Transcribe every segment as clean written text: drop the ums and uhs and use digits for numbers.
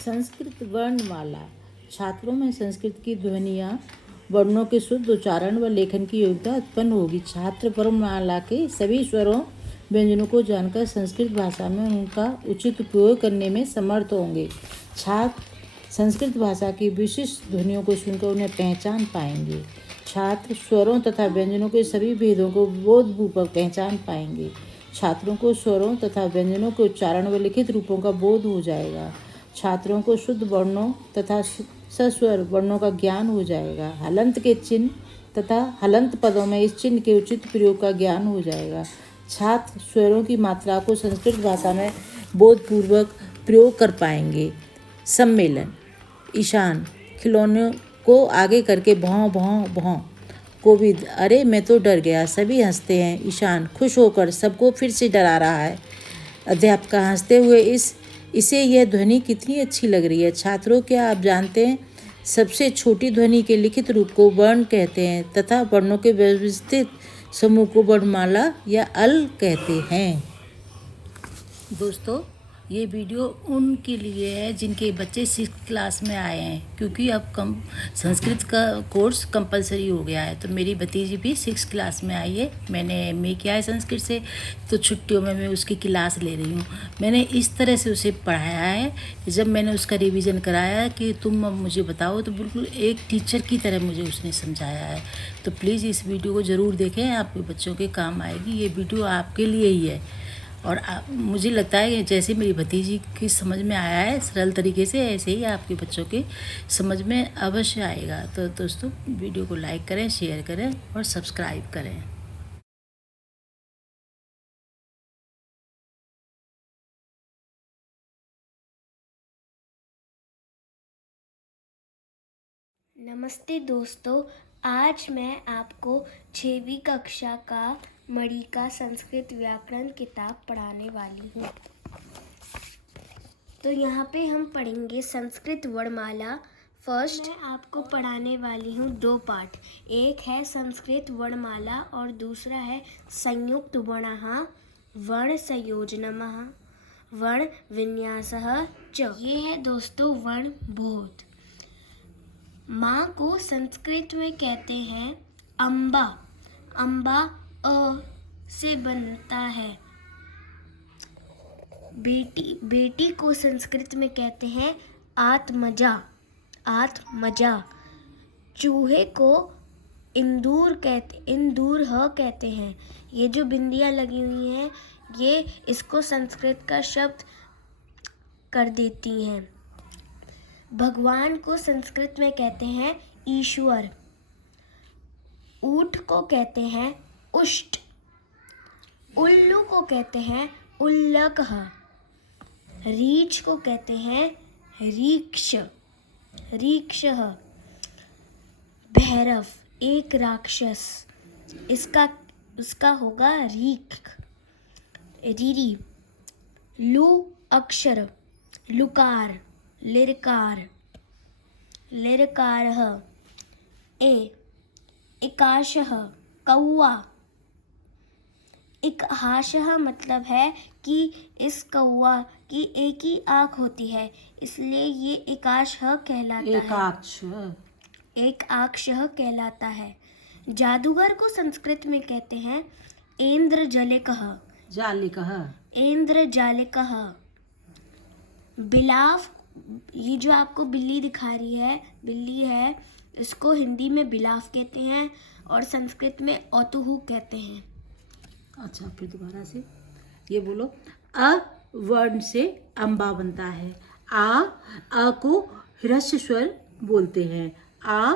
संस्कृत वर्णमाला। छात्रों में संस्कृत की ध्वनियाँ, वर्णों के शुद्ध उच्चारण व लेखन की योग्यता उत्पन्न होगी। छात्र वर्णमाला के सभी स्वरों, व्यंजनों को जानकर संस्कृत भाषा में उनका उचित उपयोग करने में समर्थ होंगे। छात्र संस्कृत भाषा की विशिष्ट ध्वनियों को सुनकर उन्हें पहचान पाएंगे। छात्र स्वरों तथा व्यंजनों के सभी भेदों को बोधपूर्वक पहचान पाएंगे। छात्रों को स्वरों तथा व्यंजनों के उच्चारण व लिखित रूपों का बोध हो जाएगा। छात्रों को शुद्ध वर्णों तथा सस्वर वर्णों का ज्ञान हो जाएगा। हलंत के चिन्ह तथा हलंत पदों में इस चिन्ह के उचित प्रयोग का ज्ञान हो जाएगा। छात्र स्वरों की मात्रा को संस्कृत भाषा में बोधपूर्वक प्रयोग कर पाएंगे। सम्मेलन। ईशान खिलौनों को आगे करके भौं भौं भौं। कोविद, अरे मैं तो डर गया। सभी हंसते हैं। ईशान खुश होकर सबको फिर से डरा रहा है। अध्यापिका हंसते हुए इसे यह ध्वनि कितनी अच्छी लग रही है। छात्रों, क्या आप जानते हैं सबसे छोटी ध्वनि के लिखित रूप को वर्ण कहते हैं तथा वर्णों के व्यवस्थित समूह को वर्णमाला या अल कहते हैं। दोस्तों, ये वीडियो उनके लिए है जिनके बच्चे 6th क्लास में आए हैं, क्योंकि अब संस्कृत का कोर्स कंपलसरी हो गया है। तो मेरी भतीजी भी 6th क्लास में आई है। मैंने MA किया है संस्कृत से, तो छुट्टियों में मैं उसकी क्लास ले रही हूँ। मैंने इस तरह से उसे पढ़ाया है कि जब मैंने उसका रिवीजन कराया कि तुम अब मुझे बताओ, तो बिल्कुल एक टीचर की तरह मुझे उसने समझाया है। तो प्लीज़ इस वीडियो को ज़रूर देखें, आपके बच्चों के काम आएगी। ये वीडियो आपके लिए ही है। और मुझे लगता है कि जैसे मेरी भतीजी की समझ में आया है सरल तरीके से, ऐसे ही आपके बच्चों के समझ में अवश्य आएगा। तो दोस्तों, वीडियो को लाइक करें, शेयर करें और सब्सक्राइब करें। नमस्ते दोस्तों, आज मैं आपको 6वीं कक्षा का मणि का संस्कृत व्याकरण किताब पढ़ाने वाली हूँ। तो यहाँ पे हम पढ़ेंगे संस्कृत वर्णमाला। फर्स्ट मैं आपको पढ़ाने वाली हूँ 2 पाठ। एक है संस्कृत वर्णमाला और दूसरा है संयुक्त वर्णः, वर्ण संयोजनमः, वर्ण विन्यासः च। ये है दोस्तों वर्ण बोध। माँ को संस्कृत में कहते हैं अम्बा। अम्बा अ से बनता है। बेटी को संस्कृत में कहते हैं आत्मजा। आत्मजा। चूहे को इंदूर कहते हैं। ये जो बिंदियाँ लगी हुई हैं, ये इसको संस्कृत का शब्द कर देती हैं। भगवान को संस्कृत में कहते हैं ईश्वर। ऊंट को कहते हैं उष्ट। उल्लू को कहते हैं उल्लकः। रीछ को कहते हैं रीक्ष, रीक्षः। भैरव एक राक्षस, उसका होगा रीख, रीरी। लू अक्षर, लुकार, लिरकार, लिरकारः। एकाशः कौआ। इकहाशः मतलब है कि इस कौआ की एक ही आँख होती है, इसलिए ये एकाशः कहलाता है। एकाक्षः कहलाता है। जादूगर को संस्कृत में कहते हैं ऐन्द्रजालिकः। ऐन्द्रजालिकः। बिलाव, ये जो आपको बिल्ली दिखा रही है, बिल्ली है, इसको हिंदी में बिलाव कहते हैं और संस्कृत में औतुहु कहते हैं। अच्छा, फिर दोबारा से ये बोलो। अ वर्ण से अम्बा बनता है। अ को ह्रस्व स्वर बोलते हैं। आ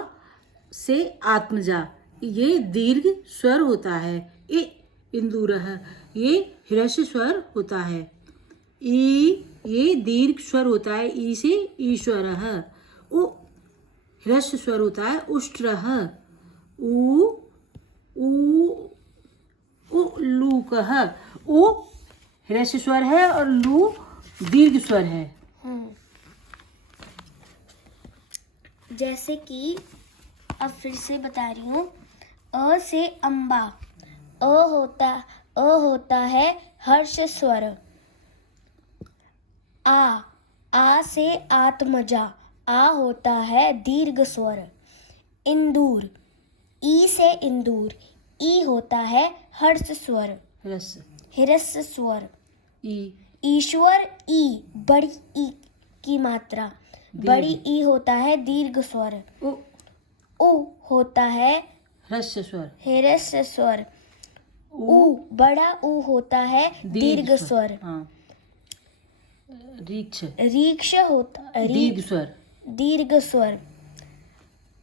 से आत्मजा, ये दीर्घ स्वर होता है। इंदूरः, ये ह्रस्व स्वर होता है। ई, ये दीर्घ स्वर होता है। ई से ईश्वरः। उ ह्रस्व स्वर होता है। उष्ट्रः। ऊ उल्लूकः। उ ह्रस्व स्वर है और लू दीर्घ स्वर है। जैसे कि अब फिर से बता रही हूँ। अ से अम्बा। अ होता है हर्ष स्वर। आ से आत्मजा, आ होता है दीर्घ स्वर। इंदूर, ई से इंदूर, ई होता है हर्ष स्वर, रस हिरस्य स्वर। ई ईश्वर, ई बड़ी ई की मात्रा, बड़ी ई होता है दीर्घ स्वर। उ उ होता है ह्रस्व स्वर। हिरस्य स्वर। उ बड़ा उ होता है दीर्घ स्वर। हाँ। रीक्ष रीक्ष होता दीर्घ स्वर। दीर्घ स्वर।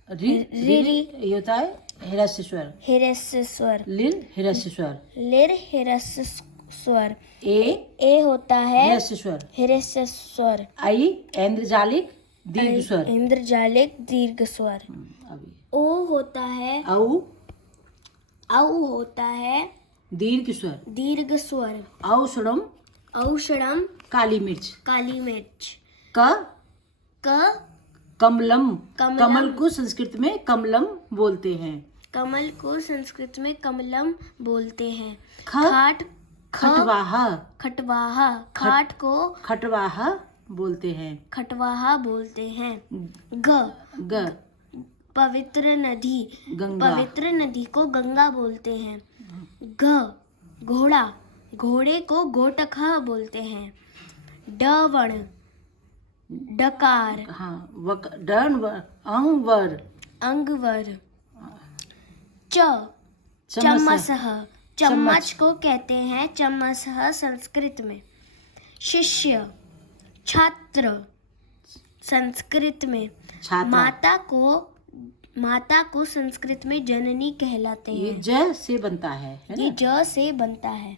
ये होता है ह्रस्व स्वर। हिरस्य स्वर। लिल ह्रस्व स्वर। लिर हिरस्य स्वर। ए होता है ह्रस्व स्वर। हिरस्य स्वर। आई ऐन्द्रजालिक दीर्घ स्वर। इंद्रजालिक दीर्घ स्वर। अभी ओ होता है औ होता है दीर्घ स्वर। दीर्घ स्वर। औषधम औषधम काली मिर्च। काली मिर्च। क क कमलम। कमलम। कमल को संस्कृत में कमलम बोलते हैं। कमल को संस्कृत में कमलम बोलते हैं। ख खाट खटवाहा। खटवाहा, खाट को खटवाहा बोलते हैं। खटवाहा बोलते हैं। ग ग पवित्र नदी, गंगा। पवित्र नदी को गंगा बोलते हैं। घ घोड़ा, घोड़े को गोटखा बोलते हैं। ड वर्ण डकार, हाँ वक डन अंवर अंगवर। च चमस चम्मचः, चम्मच को कहते हैं चम्मचः संस्कृत में। शिष्य छात्र संस्कृत में। छाता। माता को संस्कृत में जननी कहलाते ये हैं। ज से बनता है ये ना? ज से बनता है।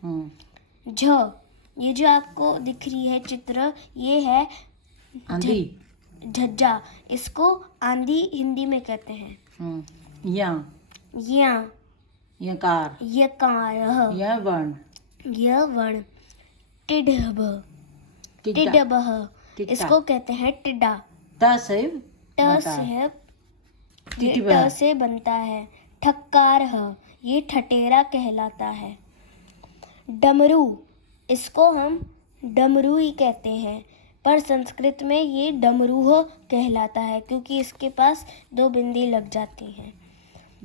झ, ये जो आपको दिख रही है चित्र, ये है आंधी। झज्जा, इसको आंधी हिंदी में कहते हैं। या या यकार। यकार, या वर्ण। य वर्ण। टिड्ढब, टिड्डा। टिड्डबह, टिड्डा। इसको कहते हैं टिड्डा। ट से ट बनता से है। है, टिटवा। ट से बनता है। ठक्कार, ये ठटेरा कहलाता है। डमरू, इसको हम डमरू ही कहते हैं, पर संस्कृत में ये डमरूह कहलाता है क्योंकि इसके पास दो बिंदी लग जाती हैं।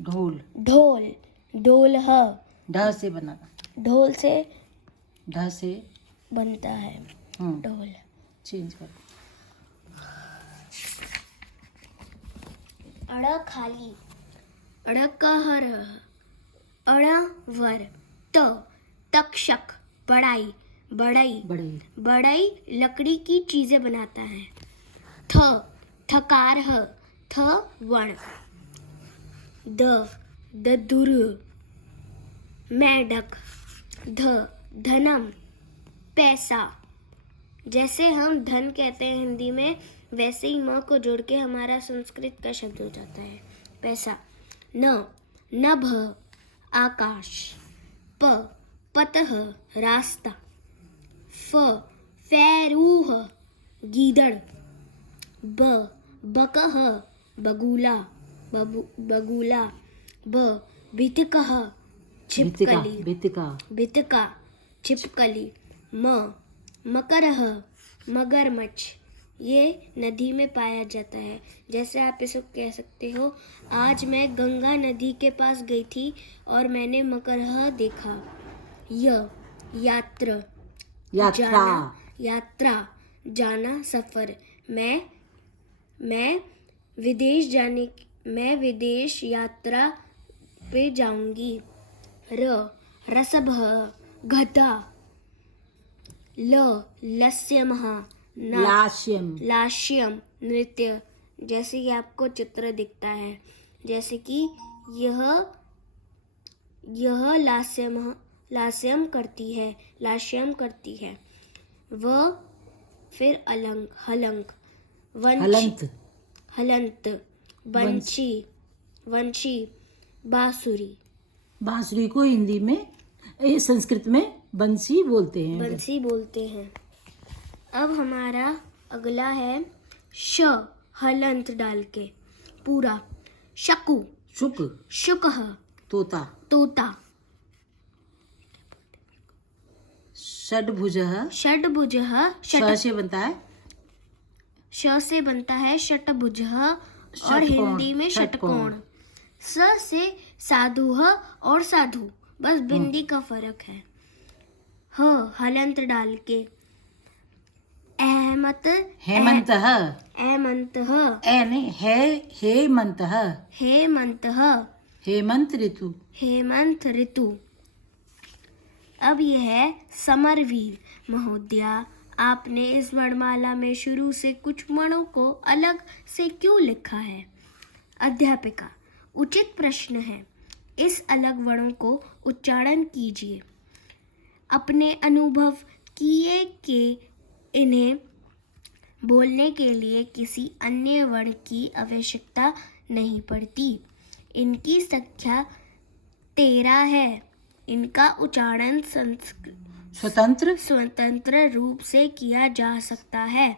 ढोल। ढोल, ढोलह, ढ से बना। ढोल से ढ से बनता है ढोल। चेंज कर। अड़ खाली, अड़कहर, अड़वर। त तक्षक, बड़ाई, बढ़ई, बड़े। बढ़ई लकड़ी की चीजें बनाता है। थ थकार, थ वर्ण। द ददुर, मेढक। ध धनम, पैसा। जैसे हम धन कहते हैं हिंदी में, वैसे ही म को जोड़ के हमारा संस्कृत का शब्द हो जाता है पैसा। न नभ, आकाश। प पतः, रास्ता। फ फैरूह, गीदड़। ब बकह, बगुला, बगुला। ब भितकह, छिपकली, भितिका। भितका, छिपकली। म मकरह, मगरमच्छ, ये नदी में पाया जाता है। जैसे आप इसे कह सकते हो, आज मैं गंगा नदी के पास गई थी और मैंने मकरह देखा। यात्रा, यात्रा। यात्रा, जाना, सफर। मैं विदेश यात्रा पे जाऊंगी। रसभः, गधा। लस्यमः, लास्यम। लास्यम, नृत्य। जैसे कि आपको चित्र दिखता है, जैसे कि यह लास्यम करती है। व फिर हलंक, हलंत, वंशी, बांसुरी। बांसुरी को हिंदी में, संस्कृत में बंसी बोलते हैं। बंसी बोलते हैं। अब हमारा अगला है श, हलंत डाल के पूरा। शकु, शुकः, तोता। षड्भुजः, षड्भुजः, श से बनता है श से बनता है षटभुज और षटकोण, हिंदी में षटकोण। स से साधु और साधु, बस बिंदी का फर्क है। हलंत डाल के। अहमत हेमंत अहमंत ए नहीं है हेमंत हेमंत हेमंत ऋतु हेमंत ऋतु। अब यह है समरवीर। महोदया, आपने इस वर्णमाला में शुरू से कुछ वर्णों को अलग से क्यों लिखा है? अध्यापिका, उचित प्रश्न है। इस अलग वर्णों को उच्चारण कीजिए। अपने अनुभव किए कि इन्हें बोलने के लिए किसी अन्य वर्ण की आवश्यकता नहीं पड़ती। इनकी संख्या 13 है। इनका उच्चारण स्वतंत्र रूप से किया जा सकता है।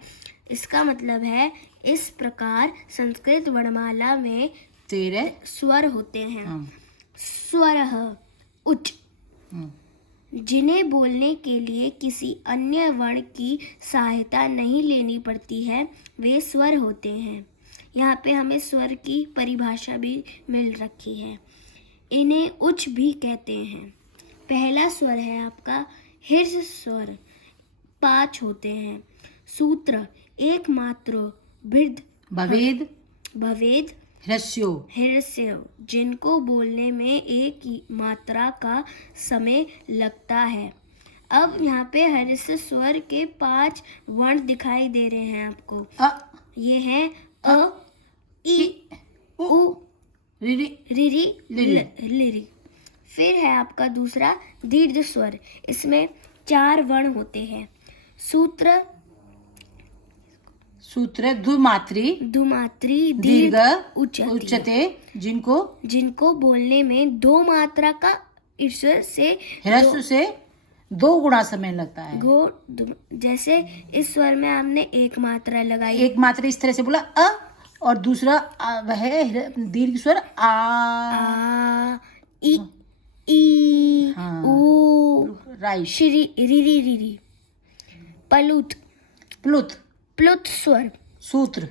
इसका मतलब है इस प्रकार संस्कृत वर्णमाला में 13 स्वर होते हैं। स्वरः उच्च, जिन्हें बोलने के लिए किसी अन्य वर्ण की सहायता नहीं लेनी पड़ती है, वे स्वर होते हैं। यहाँ पे हमें स्वर की परिभाषा भी मिल रखी है। इन्हें उच्च भी कहते हैं। पहला स्वर है आपका ह्रस्व स्वर, 5 होते हैं। सूत्र एक मात्र भवेद ह्रस्व, जिनको बोलने में एक ही मात्रा का समय लगता है। अब यहाँ पे ह्रस्व स्वर के 5 वर्ण दिखाई दे रहे हैं आपको। ये हैं अ, ई, उ, रिरी, लिरी। फिर है आपका दूसरा दीर्घ स्वर। इसमें 4 वर्ण होते हैं। सूत्र धुमात्री दीर्घ उच्चते, जिनको बोलने में 2 मात्रा का ह्रस्व से 2 गुना समय लगता है। जैसे इस स्वर में आपने 1 मात्रा लगाई, एक मात्रा इस तरह से बोला अ, और दूसरा वह दीर्घ स्वर आ, ई, उ, राइट। श्री, रिरी। प्लुत स्वर। सूत्र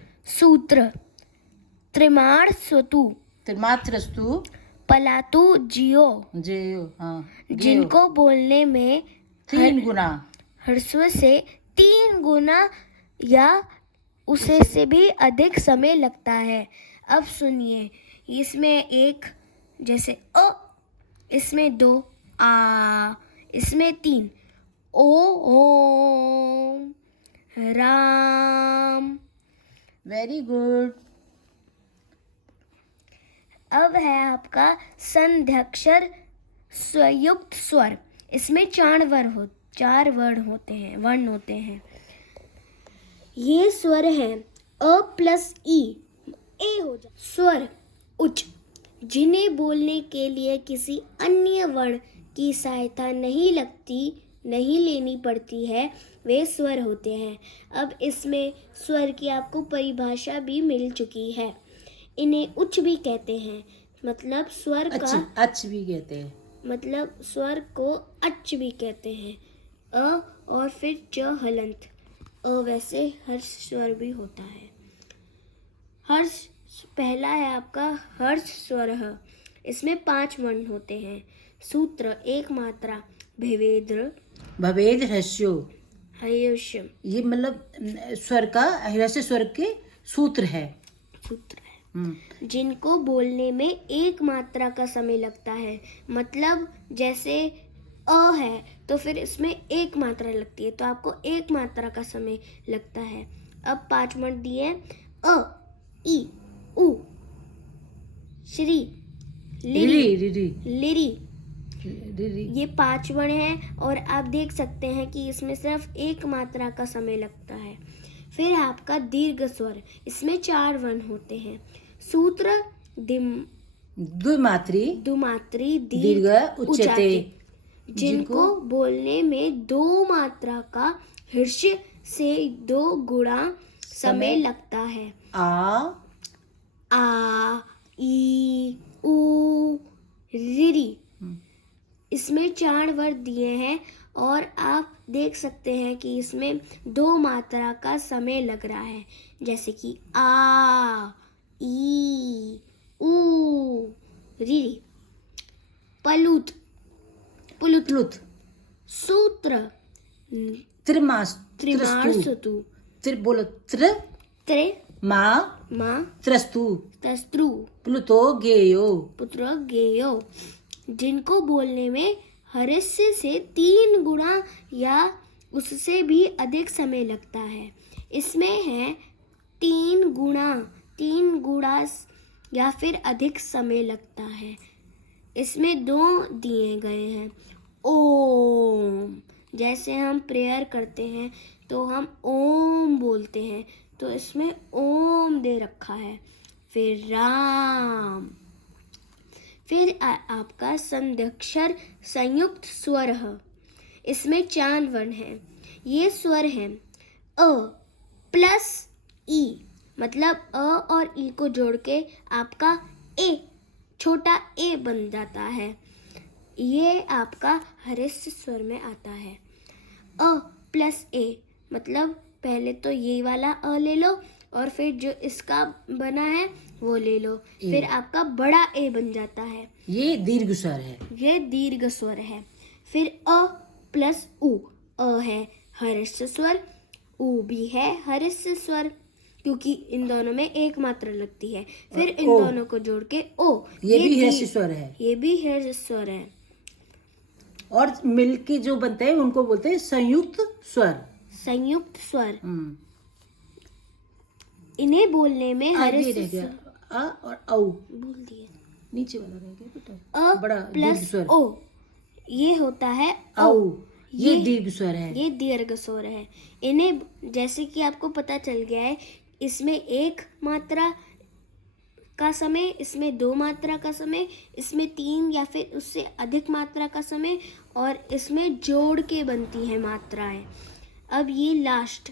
त्रिमात्रस्तु पलातु जियो, जिनको बोलने में 3 गुना ह्रस्व से 3 गुना या उसे से भी अधिक समय लगता है। अब सुनिए, इसमें 1 जैसे अ, इसमें 2 आ, इसमें 3 ओम राम। Very good. अब है आपका संध्याक्षर स्वयुक्त स्वर। इसमें 4 वर्ण होते हैं। ये स्वर है अ प्लस ई, ए हो जाए। स्वर उच्च, जिन्हें बोलने के लिए किसी अन्य वर्ण की सहायता नहीं लेनी पड़ती है, वे स्वर होते हैं। अब इसमें स्वर की आपको परिभाषा भी मिल चुकी है। इन्हें उच्च भी कहते हैं, मतलब स्वर का अच्छ भी कहते हैं, मतलब स्वर को अच्छ भी कहते हैं। अ और फिर च हलंत। अ वैसे हर्ष स्वर भी होता है। हर्ष पहला है आपका हर्ष स्वर है। इसमें 5 वर्ण होते हैं। सूत्र एक मात्रा भवेद ह्रस्व, ये मतलब स्वर का ह्रस्व स्वर के सूत्र है। जिनको बोलने में 1 मात्रा का समय लगता है। मतलब जैसे अ है तो फिर इसमें 1 मात्रा लगती है, तो आपको 1 मात्रा का समय लगता है। अब 5 वर्ण दिए अ, ई, उ, श्री, लिरी। ये 5 वर्ण हैं और आप देख सकते हैं कि इसमें सिर्फ 1 मात्रा का समय लगता है। फिर आपका दीर्घ स्वर। इसमें 4 वर्ण होते हैं। सूत्र दुमात्री दीर्घ उच्चते, जिनको बोलने में 2 मात्रा का ह्रस्व से 2 गुणा समय लगता है। आ, ई, उ, रिरी। इसमें 4 वर्ड दिए हैं और आप देख सकते हैं कि इसमें 2 मात्रा का समय लग रहा है, जैसे कि आ, ई, ऊ, री। पलूत, प्लुत, सूत्र, त्रिमास, त्रिमासतु, बोलो त्र, त्रे, मा, मा, त्रस्तु, तस्त्रु, प्लुतो गेयो। पुत्र गेयो, जिनको बोलने में हर्ष से 3 गुना या उससे भी अधिक समय लगता है। इसमें है 3 गुणा या फिर अधिक समय लगता है। इसमें 2 दिए गए हैं। ओम, जैसे हम प्रेयर करते हैं तो हम ओम बोलते हैं, तो इसमें ओम दे रखा है। फिर राम, फिर आपका संध्यक्षर संयुक्त स्वर है। इसमें 4 वर्ण हैं। ये स्वर हैं अ प्लस ई, मतलब अ और ई को जोड़ के आपका ए, छोटा ए बन जाता है। ये आपका हर्ष स्वर में आता है। अ प्लस ए, मतलब पहले तो ये वाला अ ले लो और फिर जो इसका बना है वो ले लो, फिर आपका बड़ा ए बन जाता है। ये दीर्घ स्वर है। ये दीर्घ स्वर है। फिर अ प्लस उ, अ है हर्ष स्वर, उ भी है हर्ष स्वर, क्योंकि इन दोनों में एक मात्रा लगती है। फिर इन दोनों को जोड़ के ओ, ये भी हर्ष स्वर है। ये भी हर्ष स्वर है। और मिलके जो बनते हैं उनको बोलते हैं संयुक्त स्वर। संयुक्त स्वर, इन्हें बोलने में हर्ष रह गया अ और औ, बोल दिए। नीचे वाला रह गया बेटा, अ बड़ा प्लस स्वर ओ, ये होता है औ, ये दीर्घ स्वर है। ये दीर्घ स्वर है। इन्हें, जैसे कि आपको पता चल गया है, इसमें 1 मात्रा का समय, इसमें 2 मात्रा का समय, इसमें 3 या फिर उससे अधिक मात्रा का समय, और इसमें जोड़ के बनती है मात्राएं। अब ये लास्ट,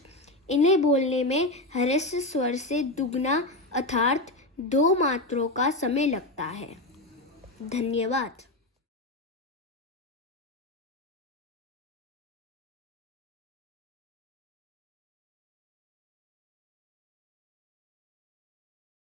इन्हें बोलने में हर्ष स्वर से दुगना अर्थात 2 मात्रों का समय लगता है। धन्यवाद।